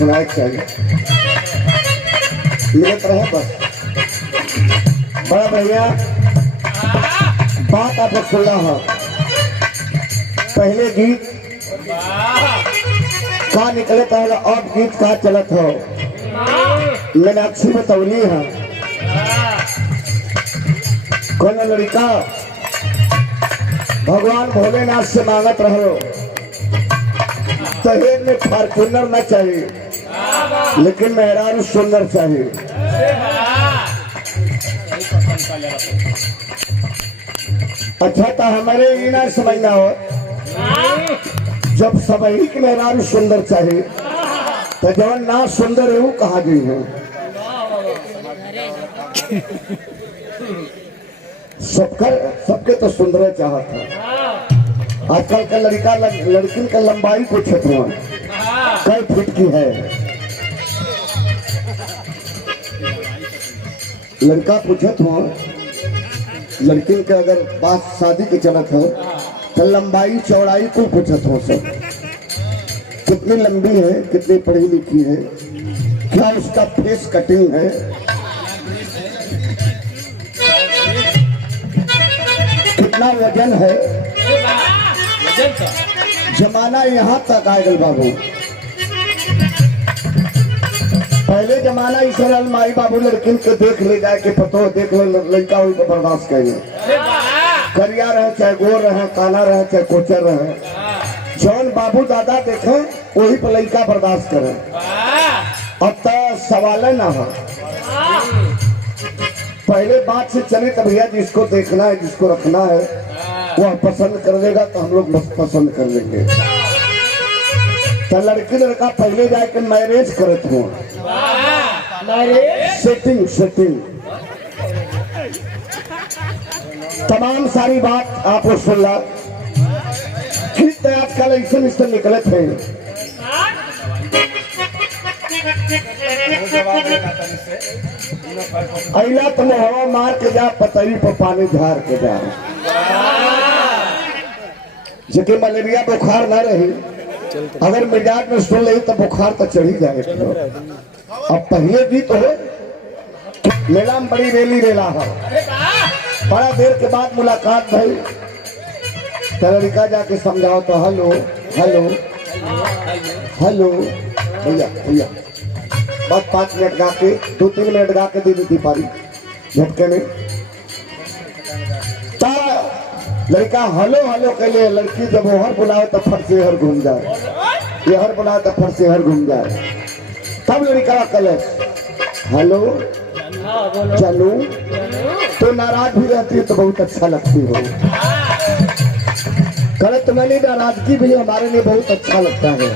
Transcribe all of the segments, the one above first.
सुनाए चाहिए मिलत रहे बस। बड़ा भैया बात आप सुनना है। पहले गीत का निकले पहले अब गीत का चलत हो मीनाक्षी बतौली है। कौन लड़का भगवान भोलेनाथ से मांगत रहो दहेज में फॉर्च्यूनर न चाहिए लेकिन मेहरारू सुंदर चाहिए। अच्छा तो हमारे ये ना समझना हो जब सबही के मेहरारू सुंदर चाहिए तो जब ना सुंदर है वो कहा गई है। सबके तो सुंदर चाहत है। आजकल का लड़का लड़की का लंबाई पूछत हो कई फीट की है। लड़का पूछत हो लड़की के अगर बात शादी के चलत हो तो लंबाई चौड़ाई को पूछत हो सब कितनी लंबी है कितनी पढ़ी लिखी है क्या उसका फेस कटिंग है कितना वजन है। जमाना यहाँ तक आ गया बाबू। पहले जमाना इस माई बाबू लड़किन के देख ले जाए के पतो देख ले लड़का हुई तो बर्दाश्त करिए करिया रहे चाहे गोर रहे काला रहे चाहे कोचर रहे जौन बाबू दादा देखे वही पर लड़का बर्दाश्त करे। अब तो सवाल ना हो पहले बात से चले तो भैया जिसको देखना है जिसको रखना है वह पसंद कर लेगा तो हम लोग पसंद कर लेंगे। तो लड़की लड़का पहले जाके मैरिज करत हो सेटिंग तमाम सारी बात आपको सुनला ठीक है। आजकल ऐसे निकले थे अला तो हवा मार के जा पतरी पर पानी झार के जा जेके मलेरिया बुखार ना रही अगर मिजाज में सुन रही तो बुखार तो चढ़ी जाए। अब पहले भी तो मेला में बड़ी रैली रेला है बड़ा देर के बाद मुलाकात भई तो लड़का जाके समझाओ तो हेलो हेलो हेलो भैया भैया बस 5 मिनट गा के 2-3 मिनट गा के दे दी पारी झटके में लड़का हेलो हेलो कह ले। लड़की जब वो हर बुलाओ तो फट से हर घूम जाए ये हर बुलाओ तो फट से हर घूम जाए तब लड़का कले हेलो चलू तो नाराज भी रहती है तो बहुत अच्छा लगती हो कल तुम्हारी नाराजगी भी हमारे लिए बहुत अच्छा लगता है।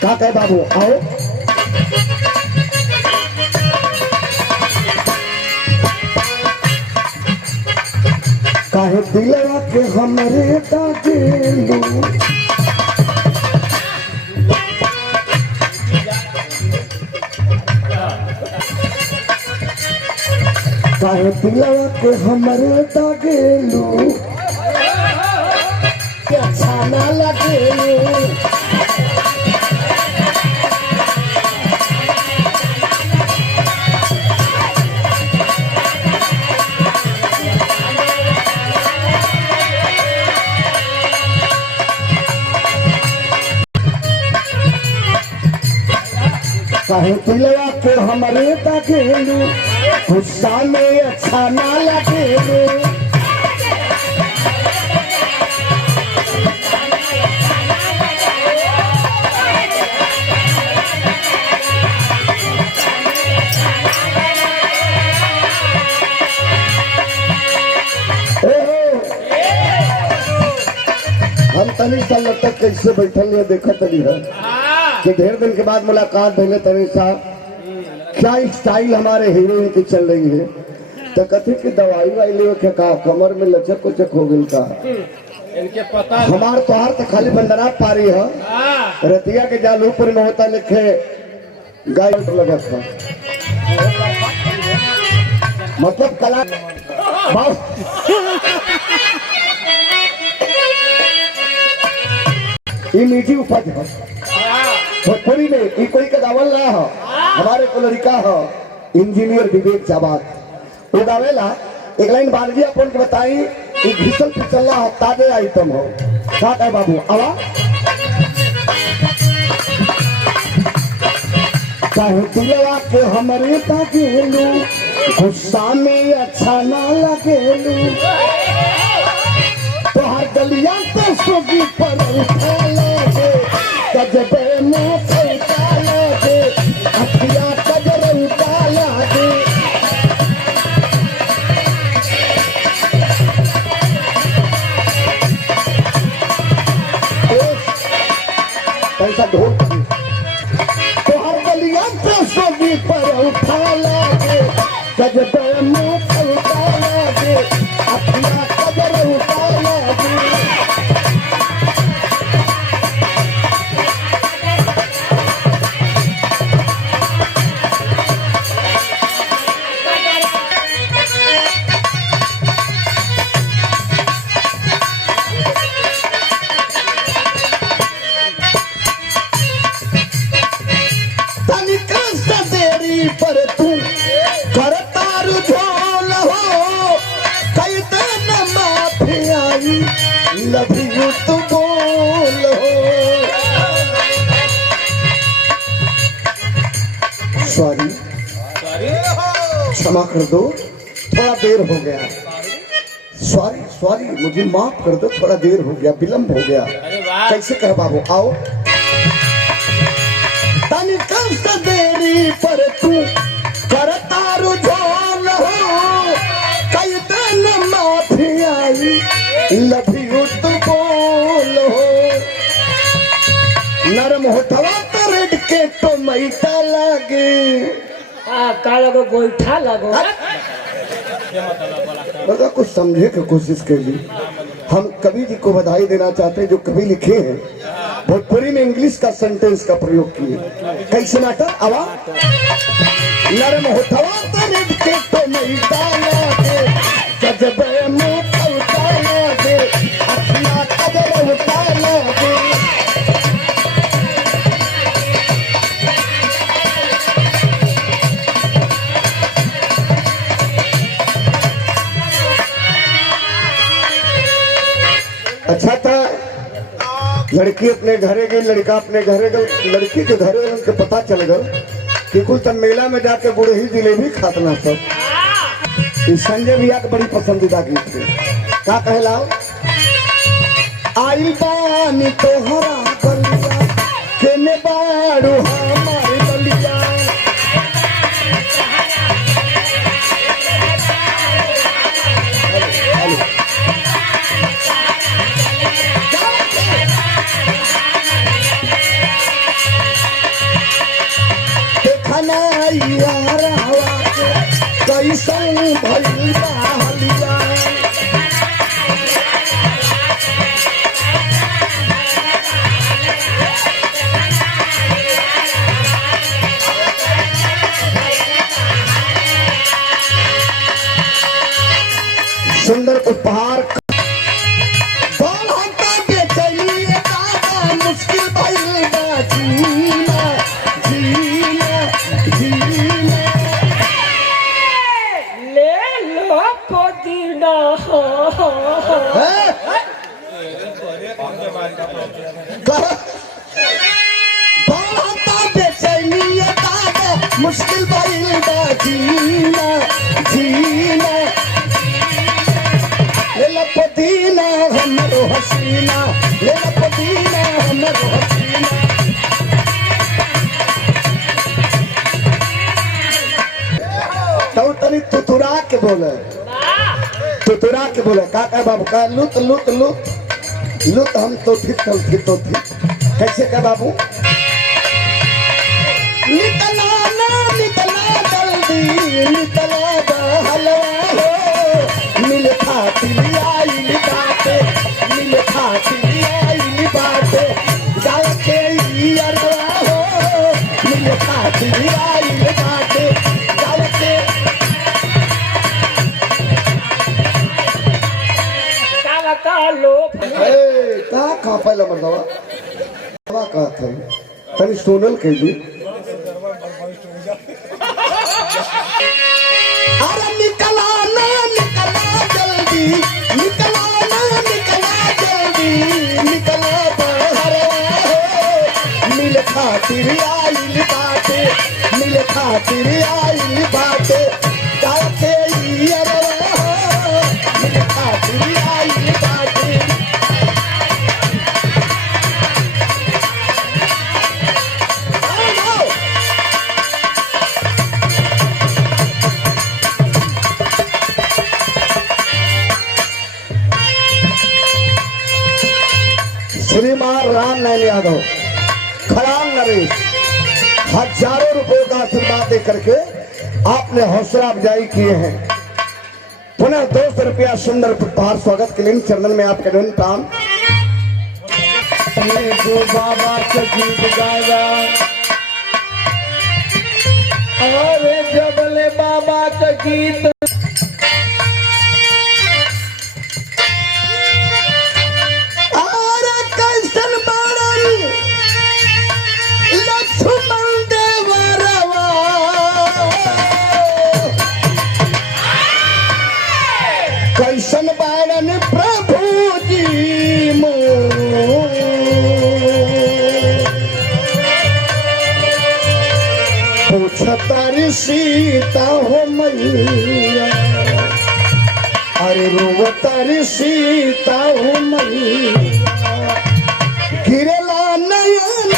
क्या कहे बाबू आओ काहे दिलवा के हमरे दागेलू काहे दिलवा के हमरे दागेलू अच्छा ना लगेलू काहे दिलवा के हमरे दागेलू गुस्सा में अच्छा ना लगेलू हम तनी साल तक कैसे बैठल है देखा तनी है कि ढेर दिन के बाद मुलाकात भैले तनी साहब क्या स्टाइल हमारे हीरोइन की चल रही है तो कथी की दवाई वाई ले के का कमर में लचक उचक हो गई का इनके पता हमार तोहार तो खाली बंदना पारी है रतिया के जाल ऊपर में होता लिखे गाय लगा था मतलब कला ये निजी उपज है भोजपुरी में ई कोई का गावल ना हो, हमारे को लड़का हो इंजीनियर विवेक जाबाद वो गावेला। एक लाइन बालगी अपन के बताई कि घिसल फिसल्ला ताजे आइटम हो का है बाबू आवा। चाहे दिलवा के हमरे तागेलू गुस्सा में अच्छा ना लगेलू तो हर गलिया तो सोगी पर उठा लगे गजबे में फैला लगे अखिया कजर उठा लगे। पैसा ढोल तो हर गलिया तो सोगी पर उठा लगे गजबे में फैला लगे अखिया कजर उठा लगे। पर तू करता रुझान हो कई दिन माफी आई लव यू तू बोल हो। सॉरी क्षमा कर दो थोड़ा देर हो गया। सॉरी सॉरी मुझे माफ कर दो थोड़ा देर हो गया विलम्ब हो गया। कैसे कह बाबू आओ देरी पर तू करता रुझान हो कई दिन माफी आई लव यू तू बोल हो। नरम होठवा तो रेड के तो मैटा लगे का लगो गोईठा लगो बता कुछ समझे की कोशिश कर ली। हम कवि जी को बधाई देना चाहते हैं जो कवि लिखे हैं भोजपुरी में इंग्लिश का सेंटेंस का प्रयोग किए। कैसे नाटक आवा नरम होठवा तो रेड के तो मैटा लगे गजबे में फलता लगे अखिया कजर उठा लगे। अच्छा था लड़की अपने घरे गई लड़का अपने घरे गई लड़की के घरे उनके पता चल गया कि कुल तब मेला में जाके गुड़ही जिलेबी खातना सब। इस संजय भैया के बड़ी पसंदीदा गीत थे का कहलाओ आई बानी तोहरा गलिया केने बाड़ू हमारी गलिया कैसन भइल बहलिया सुंदर उपहार मुश्किल भइल बा जीना जीना जीना पुदीना मुश्किल भइल बा जीना जीना ले पुदीना हमरो हसीना ले पुदीना हमरो हसीना। तो तनी तुतुरा के बोले तुतुरा के बोले का बाबू का लुत लुत लुत लुत हम तो थी कैसे का बाबू निकला ना निकला जल्दी निकला हलवा हो मिल खाती आई बाटे मिल खाती आई बाटे जाल के अरवा हो मिल खाती आई बाटे जाल के का लोग का पहला मरदवा का था तनी सोनल कह दी अरे निकला ना निकला जल्दी निकला ना निकला जल्दी निकला बाहर मिल खातिर आइल बाटे मिल खातिर आइल बाटे जाते मिल खातिर आइल बाटे श्रीमान राम नारायण यादव खराम नरेश हजारों रुपयों का आशीर्वाद दे करके आपने हौसला अफजाई किए हैं। पुनः 200 रुपया सुंदर उपहार स्वागत के लिए चरणन में आपके धन काम जो बाबा के गीत गाया और जबले बाबा के गीत कैसन बारन प्रभु जी पूछतारी सीता हो मैया अरे रोवतारी सीता हो मैया गिरला नयन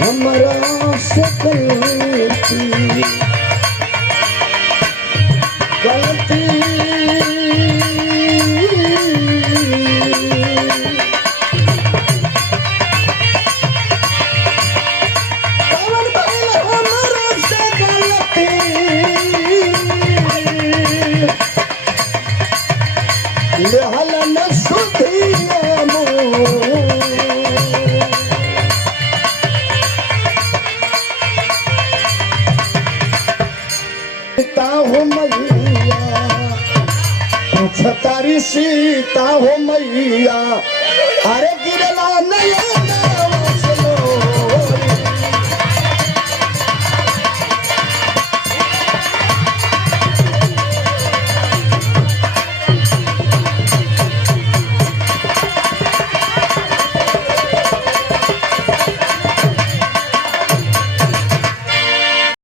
हमरा से गलती कौन भइल हमरा से गलती लेहल न सुधिया हो मैया पूछतारी सीता हो मैया अरे गिरला नयन